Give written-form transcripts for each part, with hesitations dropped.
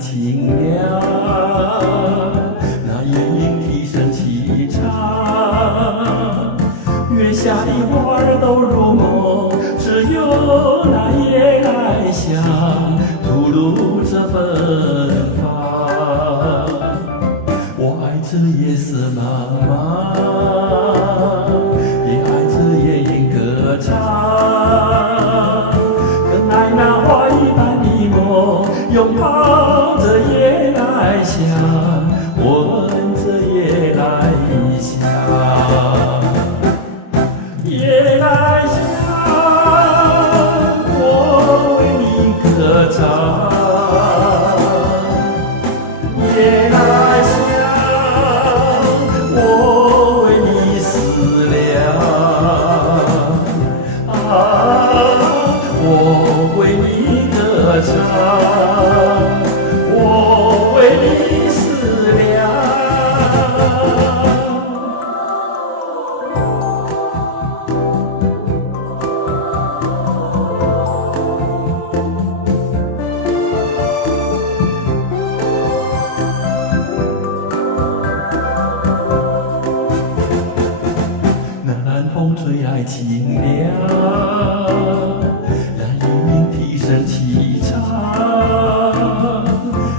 情了，那夜莺啼声齐唱，月下的花儿都入梦，只有那夜来香吐露着芬芳。我爱这夜色茫茫，也爱这夜莺歌唱，更爱那花一般的梦，拥抱着夜来香，闻着夜来香。夜来香，我为你歌唱。夜来香，我为你思量。我为你歌唱，我为你思量。那南风吹爱情了，那夜莺啼声齐唱，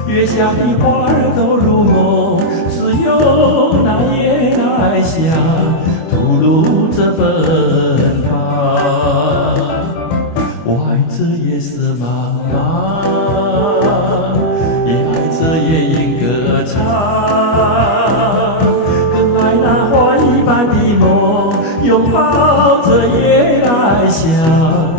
月下的花儿都入梦，只有那夜来香吐露着芬芳。我爱这夜色茫茫，也爱这夜莺歌唱，更爱那花一般的梦，拥抱着夜来香。